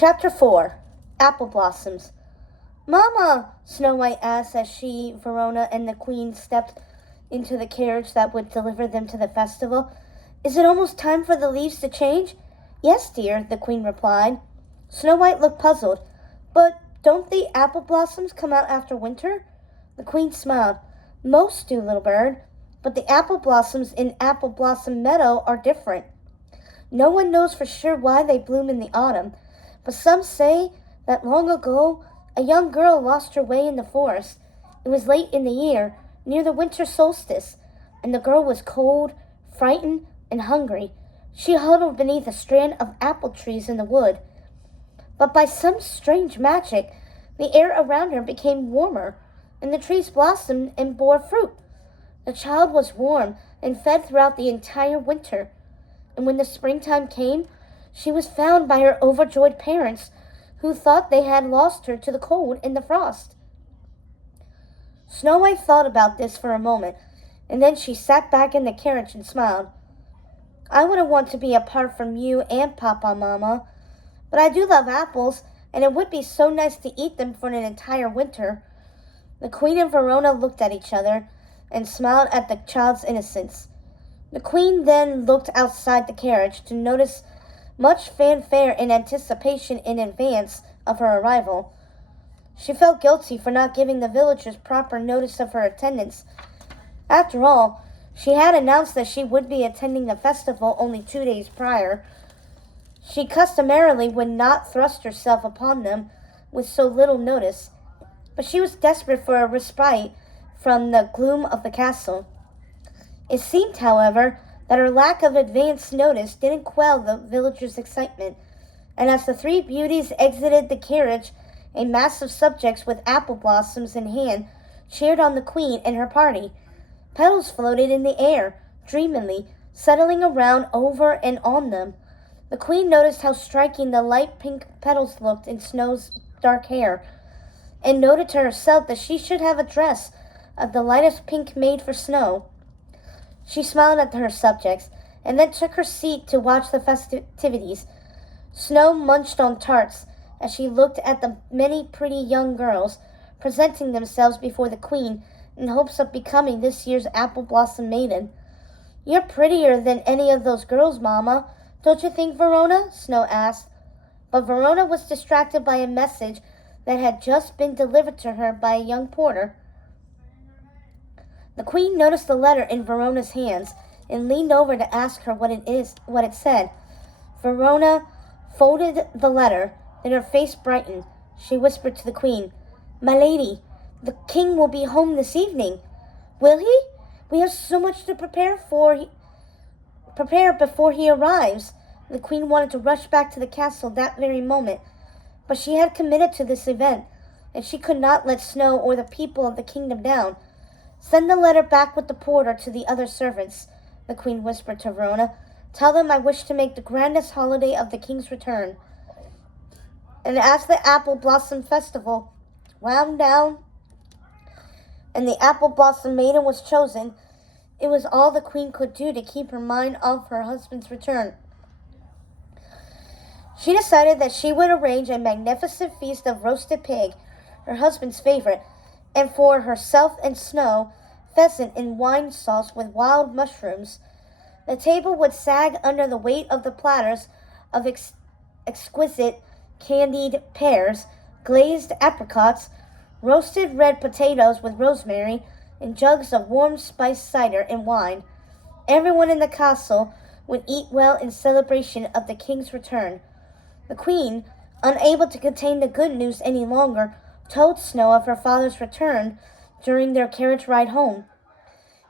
Chapter 4 Apple Blossoms. Mama, Snow White asked as she, Verona, and the Queen stepped into the carriage that would deliver them to the festival. Is it almost time for the leaves to change? Yes, dear, the Queen replied. Snow White looked puzzled. But don't the apple blossoms come out after winter? The Queen smiled. Most do, little bird, but the apple blossoms in Apple Blossom Meadow are different. No one knows for sure why they bloom in the autumn, but some say that long ago a young girl lost her way in the forest. It was late in the year, near the winter solstice, and the girl was cold, frightened, and hungry. She huddled beneath a strand of apple trees in the wood. But by some strange magic, the air around her became warmer, and the trees blossomed and bore fruit. The child was warm and fed throughout the entire winter, and when the springtime came, she was found by her overjoyed parents, who thought they had lost her to the cold and the frost. Snow White thought about this for a moment, and then she sat back in the carriage and smiled. I wouldn't want to be apart from you and Papa, Mama, but I do love apples, and it would be so nice to eat them for an entire winter. The Queen and Verona looked at each other and smiled at the child's innocence. The Queen then looked outside the carriage to notice much fanfare and anticipation in advance of her arrival. She felt guilty for not giving the villagers proper notice of her attendance. After all, she had announced that she would be attending the festival only 2 days prior. She customarily would not thrust herself upon them with so little notice, but she was desperate for a respite from the gloom of the castle. It seemed, however, that her lack of advance notice didn't quell the villagers' excitement, and as the three beauties exited the carriage, a mass of subjects with apple blossoms in hand cheered on the Queen and her party. Petals floated in the air, dreamily, settling around, over, and on them. The Queen noticed how striking the light pink petals looked in Snow's dark hair, and noted to herself that she should have a dress of the lightest pink made for Snow. She smiled at her subjects, and then took her seat to watch the festivities. Snow munched on tarts as she looked at the many pretty young girls presenting themselves before the Queen in hopes of becoming this year's Apple Blossom Maiden. You're prettier than any of those girls, Mama, don't you think, Verona? Snow asked. But Verona was distracted by a message that had just been delivered to her by a young porter. The Queen noticed the letter in Verona's hands and leaned over to ask her what it said. Verona folded the letter, then her face brightened. She whispered to the Queen, My lady, the King will be home this evening. Will he? We have so much to prepare before he arrives. The Queen wanted to rush back to the castle that very moment, but she had committed to this event, and she could not let Snow or the people of the kingdom down. Send the letter back with the porter to the other servants, the Queen whispered to Verona. Tell them I wish to make the grandest holiday of the King's return. And as the Apple Blossom Festival wound down and the Apple Blossom Maiden was chosen, it was all the Queen could do to keep her mind off her husband's return. She decided that she would arrange a magnificent feast of roasted pig, her husband's favorite, and for herself and Snow, pheasant in wine sauce with wild mushrooms. The table would sag under the weight of the platters of exquisite candied pears, glazed apricots, roasted red potatoes with rosemary, and jugs of warm spiced cider and wine. Everyone in the castle would eat well in celebration of the King's return. The Queen, unable to contain the good news any longer, told Snow of her father's return during their carriage ride home.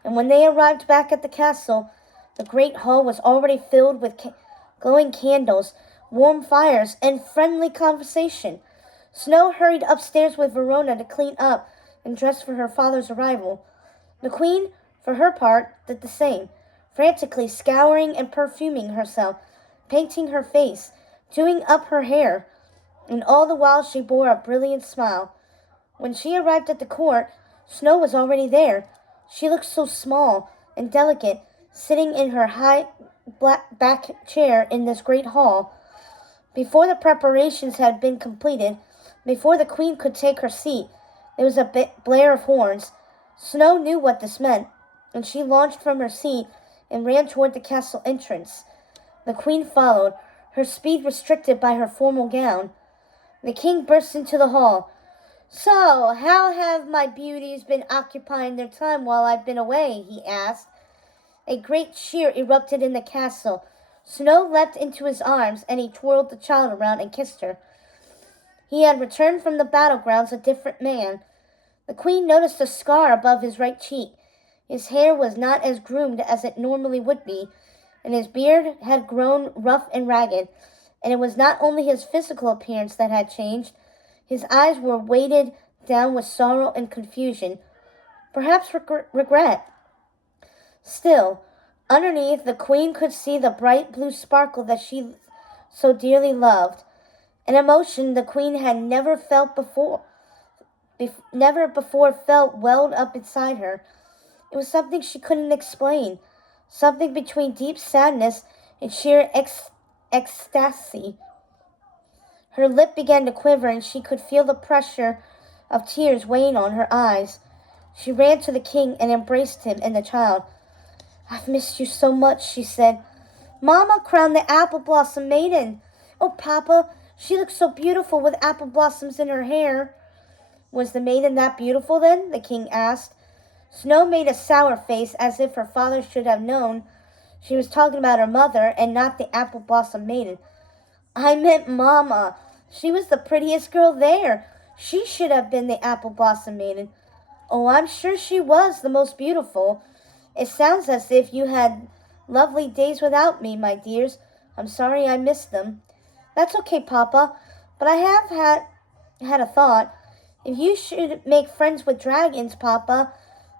And when they arrived back at the castle, the great hall was already filled with glowing candles, warm fires, and friendly conversation. Snow hurried upstairs with Verona to clean up and dress for her father's arrival. The Queen, for her part, did the same, frantically scouring and perfuming herself, painting her face, doing up her hair, and all the while she bore a brilliant smile. When she arrived at the court, Snow was already there. She looked so small and delicate, sitting in her high black back chair in this great hall. Before the preparations had been completed, before the queen could take her seat, there was a blare of horns. Snow knew what this meant, and she launched from her seat and ran toward the castle entrance. The queen followed, her speed restricted by her formal gown. The king burst into the hall. "So, how have my beauties been occupying their time while I've been away?" he asked. A great cheer erupted in the castle. Snow leapt into his arms, and he twirled the child around and kissed her. He had returned from the battlegrounds a different man. The queen noticed a scar above his right cheek. His hair was not as groomed as it normally would be, and his beard had grown rough and ragged. And it was not only his physical appearance that had changed. His eyes were weighted down with sorrow and confusion, perhaps regret. Still, underneath, the queen could see the bright blue sparkle that she so dearly loved, an emotion the queen had never before felt welled up inside her. It was something she couldn't explain, something between deep sadness and sheer ecstasy. Her lip began to quiver, and she could feel the pressure of tears weighing on her eyes. She ran to the king and embraced him and the child. "I've missed you so much," she said. "Mama crowned the apple blossom maiden. Oh, Papa, she looks so beautiful with apple blossoms in her hair." "Was the maiden that beautiful then?" the king asked. Snow made a sour face, as if her father should have known she was talking about her mother and not the apple blossom maiden. "I meant Mama. She was the prettiest girl there. She should have been the apple blossom maiden." "Oh, I'm sure she was the most beautiful. It sounds as if you had lovely days without me, my dears. I'm sorry I missed them." "That's okay, Papa, but I have had a thought. If you should make friends with dragons, Papa,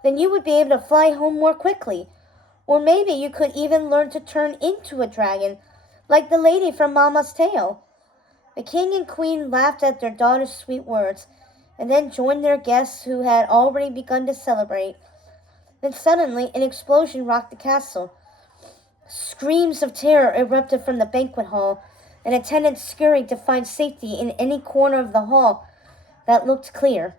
then you would be able to fly home more quickly. Or maybe you could even learn to turn into a dragon, like the lady from Mama's tale." The king and queen laughed at their daughter's sweet words, and then joined their guests who had already begun to celebrate. Then suddenly an explosion rocked the castle. Screams of terror erupted from the banquet hall, and attendants scurried to find safety in any corner of the hall that looked clear.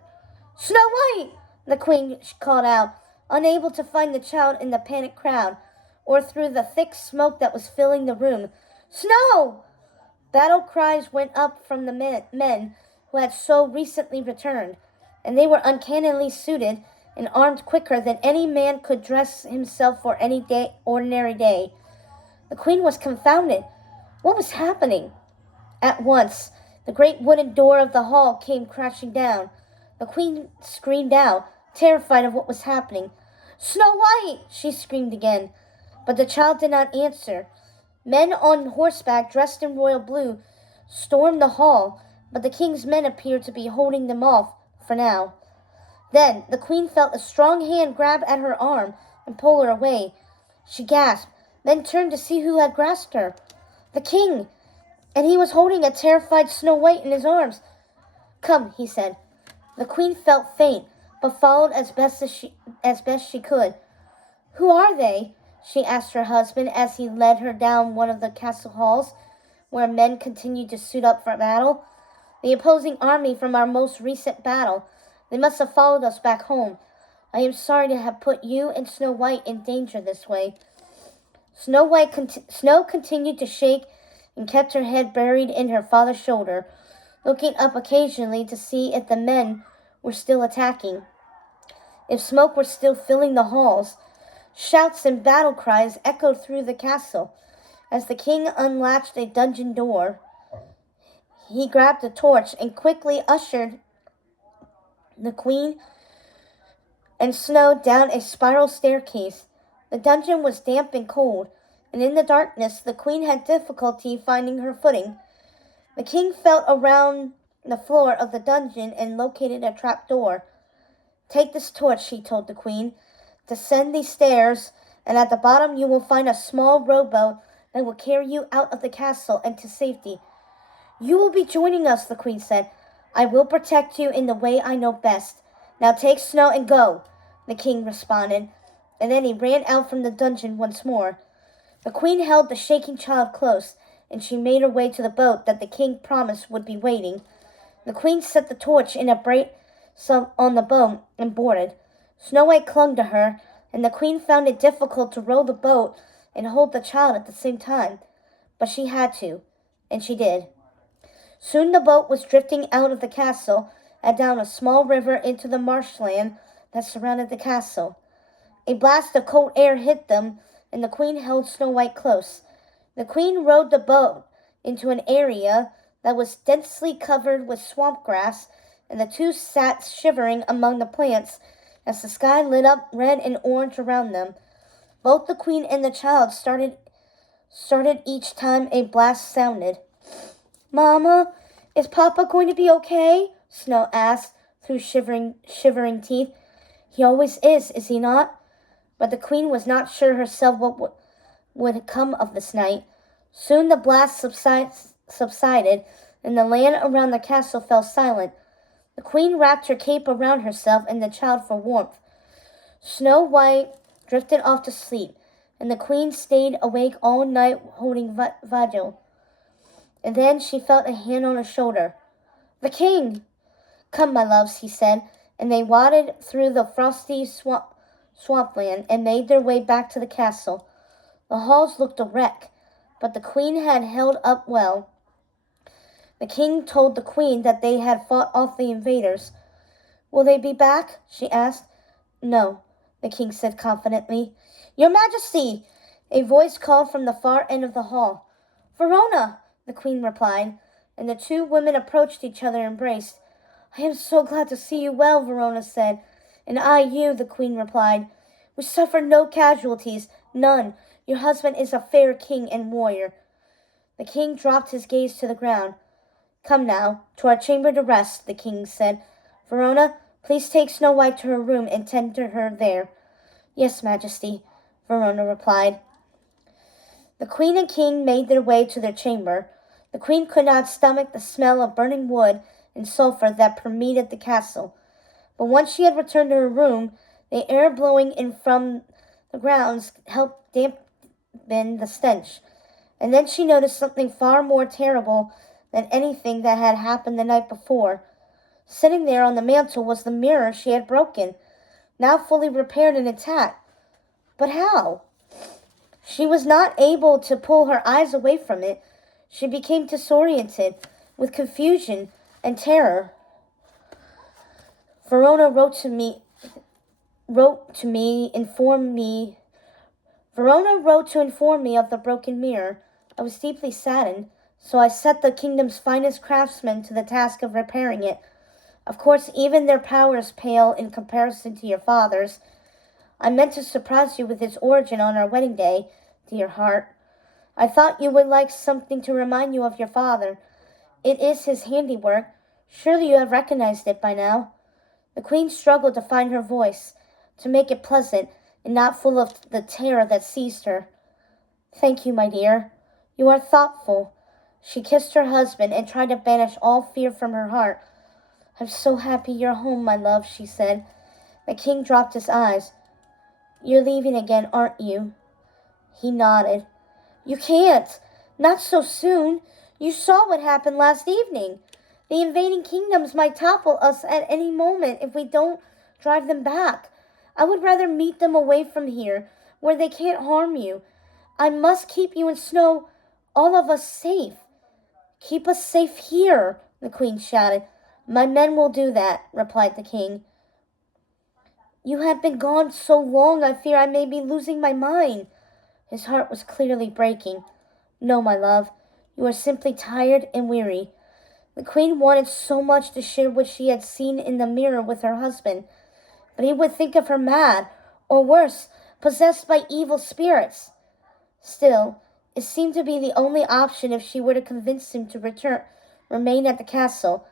"Snow White!" the queen called out, unable to find the child in the panicked crowd, or through the thick smoke that was filling the room. "Snow!" Battle cries went up from the men who had so recently returned, and they were uncannily suited and armed quicker than any man could dress himself for any ordinary day. The queen was confounded. What was happening? At once, the great wooden door of the hall came crashing down. The queen screamed out, terrified of what was happening. "Snow White!" she screamed again, but the child did not answer. Men on horseback, dressed in royal blue, stormed the hall, but the king's men appeared to be holding them off for now. Then the queen felt a strong hand grab at her arm and pull her away. She gasped, then turned to see who had grasped her. The king, and he was holding a terrified Snow White in his arms. "Come," he said. The queen felt faint, but followed as best she could. "Who are they?" she asked her husband as he led her down one of the castle halls, where men continued to suit up for battle. "The opposing army from our most recent battle. They must have followed us back home. I am sorry to have put you and Snow White in danger this way." Snow continued to shake and kept her head buried in her father's shoulder, looking up occasionally to see if the men were still attacking, if smoke were still filling the halls. Shouts and battle cries echoed through the castle as the king unlatched a dungeon door. He grabbed a torch and quickly ushered the queen and Snow down a spiral staircase. The dungeon was damp and cold, and in the darkness the queen had difficulty finding her footing. The king felt around the floor of the dungeon and located a trap door. "Take this torch," he told the queen. "Descend these stairs, and at the bottom you will find a small rowboat that will carry you out of the castle and to safety." "You will be joining us," the queen said. "I will protect you in the way I know best. Now take Snow and go," the king responded, and then he ran out from the dungeon once more. The queen held the shaking child close, and she made her way to the boat that the king promised would be waiting. The queen set the torch in a bright on the boat and boarded. Snow White clung to her, and the queen found it difficult to row the boat and hold the child at the same time. But she had to, and she did. Soon the boat was drifting out of the castle and down a small river into the marshland that surrounded the castle. A blast of cold air hit them, and the queen held Snow White close. The queen rowed the boat into an area that was densely covered with swamp grass, and the two sat shivering among the plants as the sky lit up red and orange around them. Both the queen and the child started each time a blast sounded. "Mama, is Papa going to be okay?" Snow asked through shivering teeth. "He always is he not?" But the queen was not sure herself what would come of this night. Soon the blast subsided, and the land around the castle fell silent. The queen wrapped her cape around herself and the child for warmth. Snow White drifted off to sleep, and the queen stayed awake all night holding vigil. And then she felt a hand on her shoulder. "The king!" "Come, my loves," he said, and they waded through the frosty swampland and made their way back to the castle. The halls looked a wreck, but the queen had held up well. The king told the queen that they had fought off the invaders. "Will they be back?" she asked. "No," the king said confidently. "Your Majesty!" a voice called from the far end of the hall. "Verona!" the queen replied, and the two women approached each other and embraced. "I am so glad to see you well," Verona said. "And I you," the queen replied. "We suffered no casualties, none. Your husband is a fair king and warrior." The king dropped his gaze to the ground. "Come now, to our chamber to rest," the king said. "Verona, please take Snow White to her room and tend to her there." "Yes, Majesty," Verona replied. The queen and king made their way to their chamber. The queen could not stomach the smell of burning wood and sulfur that permeated the castle. But once she had returned to her room, the air blowing in from the grounds helped dampen the stench. And then she noticed something far more terrible than anything that had happened the night before. Sitting there on the mantel was the mirror she had broken, now fully repaired and intact. But how? She was not able to pull her eyes away from it. She became disoriented with confusion and terror. Verona wrote to inform me of the broken mirror. I was deeply saddened, so I set the kingdom's finest craftsmen to the task of repairing it. Of course, even their powers pale in comparison to your father's. I meant to surprise you with its origin on our wedding day, dear heart. I thought you would like something to remind you of your father. It is his handiwork. Surely you have recognized it by now." The queen struggled to find her voice, to make it pleasant and not full of the terror that seized her. "Thank you, my dear. You are thoughtful." She kissed her husband and tried to banish all fear from her heart. "I'm so happy you're home, my love," she said. The king dropped his eyes. "You're leaving again, aren't you?" He nodded. "You can't. Not so soon. You saw what happened last evening. The invading kingdoms might topple us at any moment if we don't drive them back. I would rather meet them away from here, where they can't harm you. I must keep you and Snow, all of us, safe." "Keep us safe here," the queen shouted. "My men will do that," replied the king. "You have been gone so long, I fear I may be losing my mind." His heart was clearly breaking. "No, my love, you are simply tired and weary." The queen wanted so much to share what she had seen in the mirror with her husband, but he would think of her mad, or worse, possessed by evil spirits. Still, it seemed to be the only option if she were to convince him to remain at the castle.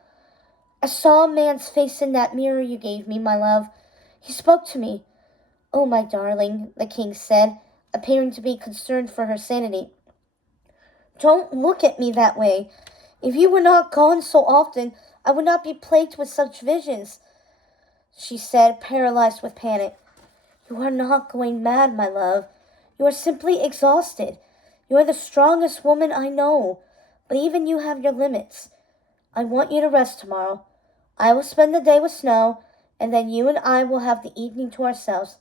"I saw a man's face in that mirror you gave me, my love. He spoke to me." "Oh, my darling," the king said, appearing to be concerned for her sanity. "Don't look at me that way. If you were not gone so often, I would not be plagued with such visions," she said, paralyzed with panic. "You are not going mad, my love. You are simply exhausted. You're the strongest woman I know, but even you have your limits. I want you to rest tomorrow. I will spend the day with Snow, and then you and I will have the evening to ourselves.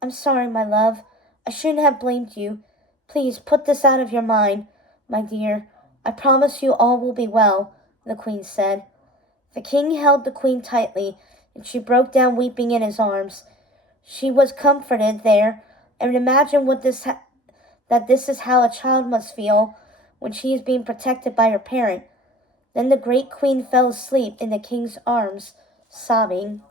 I'm sorry, my love. I shouldn't have blamed you. Please put this out of your mind, my dear. I promise you all will be well, the queen said. The king held the queen tightly, and she broke down weeping in his arms. She was comforted there, and imagined that this is how a child must feel when she is being protected by her parent. Then the great queen fell asleep in the king's arms, sobbing.